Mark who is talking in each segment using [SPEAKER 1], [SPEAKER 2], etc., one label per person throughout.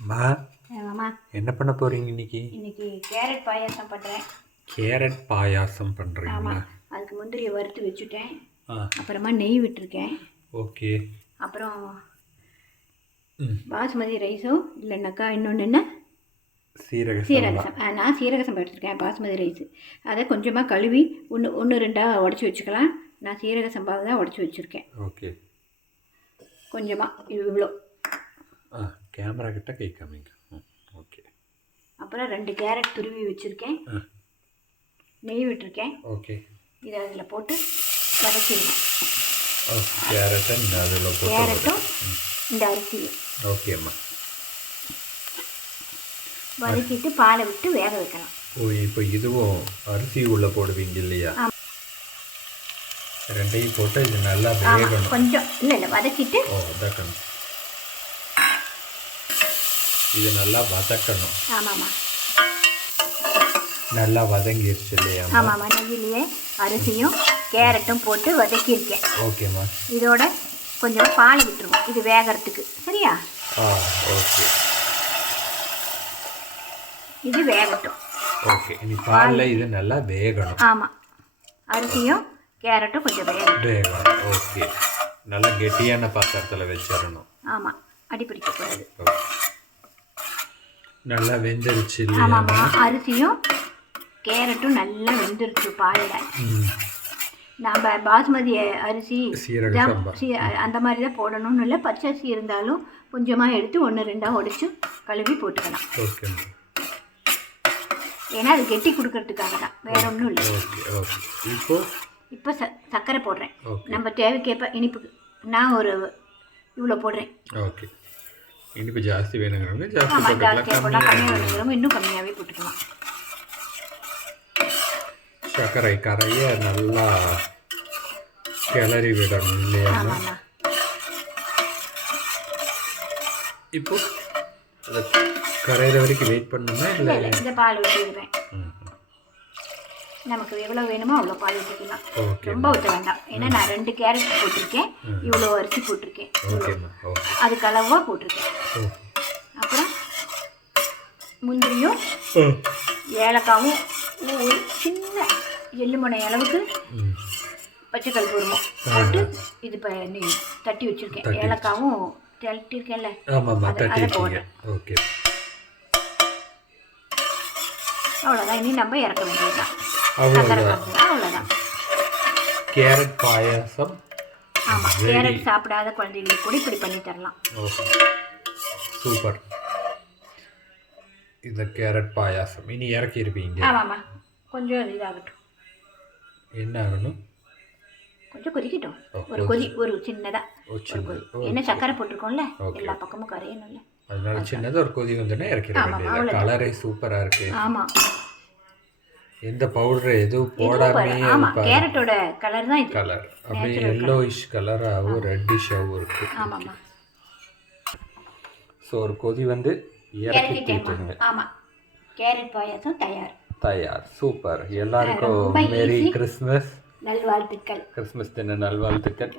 [SPEAKER 1] மா என்ன பண்ண போறீங்க இன்னைக்கு?
[SPEAKER 2] இன்னைக்கு கேரட் பாயாசம் பண்ணுறேன்
[SPEAKER 1] கேரட் பாயாசம் பண்ணுறீங்களா
[SPEAKER 2] அதுக்கு முந்திரியை வறுத்து வச்சுட்டேன். அப்புறமா நெய் விட்டுருக்கேன்.
[SPEAKER 1] ஓகே.
[SPEAKER 2] அப்புறம்
[SPEAKER 1] ம்.
[SPEAKER 2] பாசுமதி ரைஸும் இல்லைன்னாக்கா இன்னொன்று என்ன?
[SPEAKER 1] சீரக
[SPEAKER 2] நான் சீரக சம்பா எடுத்திருக்கேன் பாசுமதி ரைஸ். அதை கொஞ்சமாக கழுவி ஒன்று ஒன்று ரெண்டாக உடச்சி வச்சுக்கலாம். நான் சீரக சம்பாவை தான் உடச்சி வச்சுருக்கேன்.
[SPEAKER 1] ஓகே.
[SPEAKER 2] கொஞ்சமாக இவ்வளோ.
[SPEAKER 1] ஆ கேமரா கிட்ட கை காமிங்க ஓகே.
[SPEAKER 2] அப்புறம் ரெண்டு கேரட் துருவி வச்சுருக்கேன். நெய் விட்டுருக்கேன்.
[SPEAKER 1] ஓகே.
[SPEAKER 2] இதை அதில் போட்டு வதக்கிடுவேன்
[SPEAKER 1] ஓ கேரட்டை இந்த அதில் போட்டு
[SPEAKER 2] கேரட்டும் இந்த அரிசியும்.
[SPEAKER 1] ஓகேம்மா
[SPEAKER 2] வதக்கிட்டு பாலை விட்டு வேக வைக்கலாம்
[SPEAKER 1] ஓ இப்போ இதுவும் அரிசி உள்ள போடுவீங்க இல்லையா. ரெண்டையும் போட்டு இது நல்லா வேகணும்.
[SPEAKER 2] கொஞ்சம். இல்லை இல்லை வதக்கிட்டு
[SPEAKER 1] ஓ வதக்கணும். இது நல்லா வதக்கணும்.
[SPEAKER 2] ஆமாம்மா.
[SPEAKER 1] நல்லா வதங்கிருச்சு இல்லையா
[SPEAKER 2] ஆமாம்மா நெய்யிலேயே அரிசியும் கேரட்டும் போட்டு வதக்கியிருக்கேன்.
[SPEAKER 1] ஓகேம்மா
[SPEAKER 2] இதோட கொஞ்சம் பால் விட்டுருவோம் இது வேகறதுக்கு. சரியா?
[SPEAKER 1] ஆ ஓகே
[SPEAKER 2] இது வேகட்டும்.
[SPEAKER 1] ஓகே இனி பாலில் இது நல்லா வேகணும்.
[SPEAKER 2] ஆமாம் அரிசியும் கேரட்டும் கொஞ்சம் வேகட்டும்.
[SPEAKER 1] வேகணும். ஓகே நல்லா கெட்டியான பாத்திரத்தில் வச்சிடணும்.
[SPEAKER 2] ஆமாம் அடி பிடிக்கக்கூடாது
[SPEAKER 1] ஓகே. நல்லா வெந்துருச்சு
[SPEAKER 2] ஆமாம்மா அரிசியும் கேரட்டும் நல்லா வெந்துருச்சு பாலில் நாம் பாஸ்மதி அரிசி அந்த மாதிரி தான் போடணும்னு இல்லை. பச்சை அரிசி இருந்தாலும் கொஞ்சமாக எடுத்து ஒன்று ரெண்டாக உடைச்சு கழுவி போட்டுக்கலாம். ஏன்னா அது கெட்டி கொடுக்கறதுக்காக தான். வேற ஒன்றும் இல்லை.
[SPEAKER 1] இப்போ?
[SPEAKER 2] இப்போ ச சர்க்கரை போடுறேன். நம்ம தேவைக்கேற்ப இனிப்புக்கு நான் ஒரு இவ்வளோ போடுறேன்.
[SPEAKER 1] ஓகே. இனிப்பு ஜாஸ்தி வேணுங்கிறவங்க ஜாஸ்தி போட்டுக்கலாம் கம்மியாக
[SPEAKER 2] இன்னும் கம்மியாகவே போட்டுக்கலாம்
[SPEAKER 1] சர்க்கரை கரைய நல்லா கிளறி விடணும் இல்லையா இப்போ கரையிற வரைக்கும் வெயிட் பண்ணணுமா
[SPEAKER 2] இல்லை இந்த பால் ஊற்றிடுவேன்
[SPEAKER 1] ம்
[SPEAKER 2] நமக்கு எவ்வளோ வேணுமோ அவ்வளோ பால் ஊற்றிக்கலாம் ரொம்ப ஊற்ற வேண்டாம். ஏன்னா நான் ரெண்டு கேரட் போட்டிருக்கேன். இவ்வளோ அரிசி போட்டிருக்கேன். அதுக்கு அளவாக போட்டிருக்கேன். அப்புறம் முந்திரியும் ஏலக்காவும் ஒரு சின்ன எள்ளுமனை அளவுக்கு
[SPEAKER 1] ம்.
[SPEAKER 2] பச்சை கற்பூரமும் போட்டு இது இப்போ தட்டி வச்சுருக்கேன். ஏலக்காவும் தட்டியிருக்கேன்ல
[SPEAKER 1] ஆமாம்மா
[SPEAKER 2] அது- போடுறேன்.
[SPEAKER 1] ஓகே
[SPEAKER 2] அவ்வளோதான் இனி நம்ம இறக்க வேண்டியதுதான்.
[SPEAKER 1] அவ்வளோதான் கேரட் பாயாசம்.
[SPEAKER 2] ஆமாம் கேரட் சாப்பிடாத குழந்தைங்களுக்கு கூட இப்படி பண்ணி தரலாம்.
[SPEAKER 1] Okay super. இந்த கேரட் பாயாசம். இனி இறக்கிருப்பீங்க
[SPEAKER 2] ஆமாம்மா. கொஞ்சம் இதாகட்டும்.
[SPEAKER 1] என்ன ஆகணும்?
[SPEAKER 2] கொஞ்சம் கொதிக்கட்டும். ஒரு கொதி ஒரு சின்னதாக என்ன சக்கரை போட்டிருக்கோம்ல. எல்லா பக்கமும் கரையணும்ல.
[SPEAKER 1] அதனால சின்னதாக ஒரு கொதி வந்தோடனே இறக்கிட வேண்டியது. கலரே சூப்பராக இருக்கு.
[SPEAKER 2] ஆமாம்
[SPEAKER 1] எந்த பவுடர் எதுவும் போடாமே.
[SPEAKER 2] ஆமாம் கேரட்டோட கலர் தான் இது.
[SPEAKER 1] கலர் அப்படியே எல்லோயிஷ் கலராகவும் ரெட்டிஷாகவும் இருக்கு.
[SPEAKER 2] ஆமாம்மா.
[SPEAKER 1] ஸோ ஒரு கொதி வந்து இறக்கி தீட்டுங்க
[SPEAKER 2] ஆமாம் கேரட் பாயாசம் தயார்.
[SPEAKER 1] தயார். சூப்பர் எல்லாருக்கும் மேரி. கிறிஸ்மஸ்
[SPEAKER 2] நல்வாழ்த்துக்கள்.
[SPEAKER 1] கிறிஸ்மஸ் தின நல்வாழ்த்துக்கள்.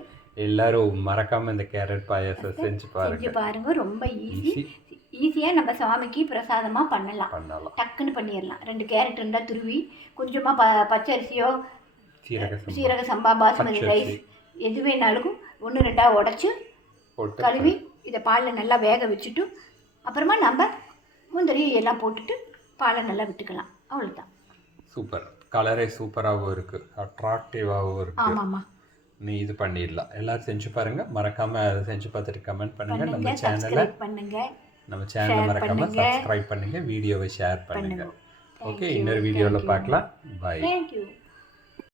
[SPEAKER 1] எல்லாரும் மறக்காம இந்த கேரட் பாயாசம் செஞ்சு பாருங்க.
[SPEAKER 2] பாருங்க. ரொம்ப ஈஸி ஈஸியாக நம்ம சாமிக்கு பிரசாதமாக பண்ணலாம். டக்குன்னு பண்ணிடலாம். ரெண்டு கேரட் இருந்தால் துருவி கொஞ்சமாக ப பச்சை அரிசியோ
[SPEAKER 1] சீரக சம்பா
[SPEAKER 2] பாஸ்மதி ரைஸ். எது வேணாலும் ஒன்று ரெண்டாக உடச்சி கழுவி இதை பாலில் நல்லா வேக வச்சுட்டு அப்புறமா நம்ம முந்திரி எல்லாம் போட்டுட்டு பாலை நல்லா விட்டுக்கலாம். அவ்வளோதான்
[SPEAKER 1] சூப்பர். கலரே சூப்பராகவும் இருக்கு. அட்ராக்டிவாகவும் இருக்கு.
[SPEAKER 2] ஆமாம்மா.
[SPEAKER 1] நீ இது பண்ணிடலாம். எல்லாரும் செஞ்சு பாருங்க. மறக்காம அதை செஞ்சு பார்த்துட்டு கமெண்ட் பண்ணுங்க. நம்ம சேனலை
[SPEAKER 2] சப்ஸ்கிரைப் பண்ணுங்க.
[SPEAKER 1] நம்ம சேனலை
[SPEAKER 2] share
[SPEAKER 1] மறக்காம
[SPEAKER 2] பண்ணுங்க.
[SPEAKER 1] சப்ஸ்கிரைப் பண்ணுங்க வீடியோவை ஷேர் பண்ணுங்க. ஓகே இன்னொரு வீடியோவில். பார்க்கலாம் பை
[SPEAKER 2] தேங்க்யூ